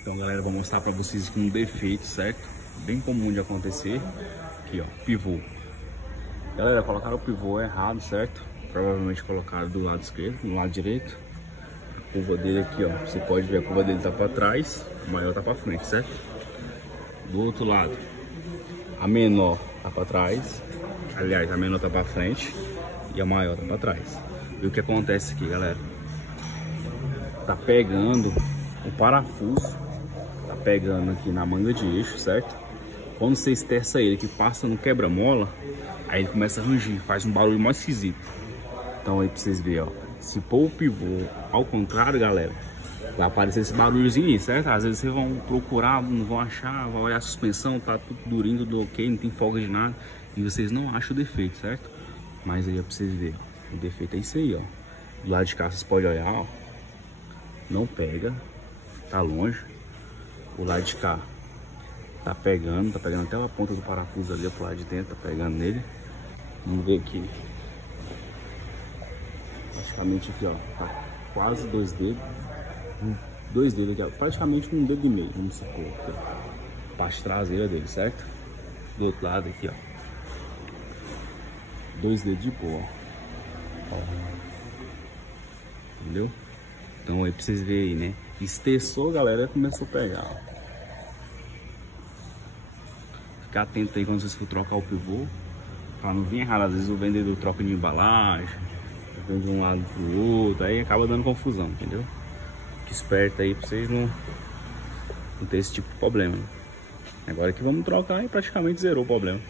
Então, galera, vou mostrar pra vocês aqui um defeito, certo? Bem comum de acontecer. Aqui, ó, pivô. Galera, colocaram o pivô errado, certo? Provavelmente colocaram do lado esquerdo, no lado direito. A curva dele aqui, ó, você pode ver a curva dele tá pra trás, a maior tá pra frente, certo? Do outro lado, a menor tá pra trás. Aliás, a menor tá pra frente e a maior tá pra trás. E o que acontece aqui, galera? Tá pegando o parafuso, tá pegando aqui na manga de eixo, certo? Quando você esterça ele, que passa no quebra-mola, aí ele começa a rangir, faz um barulho mais esquisito. Então aí pra vocês verem, ó, se pôr o pivô ao contrário, galera, vai aparecer esse barulhozinho aí, certo? Às vezes vocês vão procurar, não vão achar, vão olhar a suspensão, tá tudo durinho, tudo ok, não tem folga de nada, e vocês não acham o defeito, certo? Mas aí é pra vocês verem, ó, o defeito é isso aí, ó. Do lado de cá vocês podem olhar, ó, não pega, tá longe. O lado de cá tá pegando até a ponta do parafuso ali, pro lado de dentro, tá pegando nele. Vamos ver aqui. Praticamente aqui, ó, tá quase 2 dedos. 2 dedos aqui, ó, praticamente 1 dedo e meio, vamos supor. Aqui, ó, parte traseira dele, certo? Do outro lado aqui, ó, 2 dedos de boa, ó. Entendeu? Então aí pra vocês verem aí, né? Esterçou, galera, começou a pegar, ó. Ficar atento aí quando vocês for trocar o pivô, pra não vir errado. Às vezes o vendedor troca de embalagem, vem de um lado pro outro, aí acaba dando confusão, entendeu? Fique esperto aí pra vocês não ter esse tipo de problema, né? Agora que vamos trocar e praticamente zerou o problema.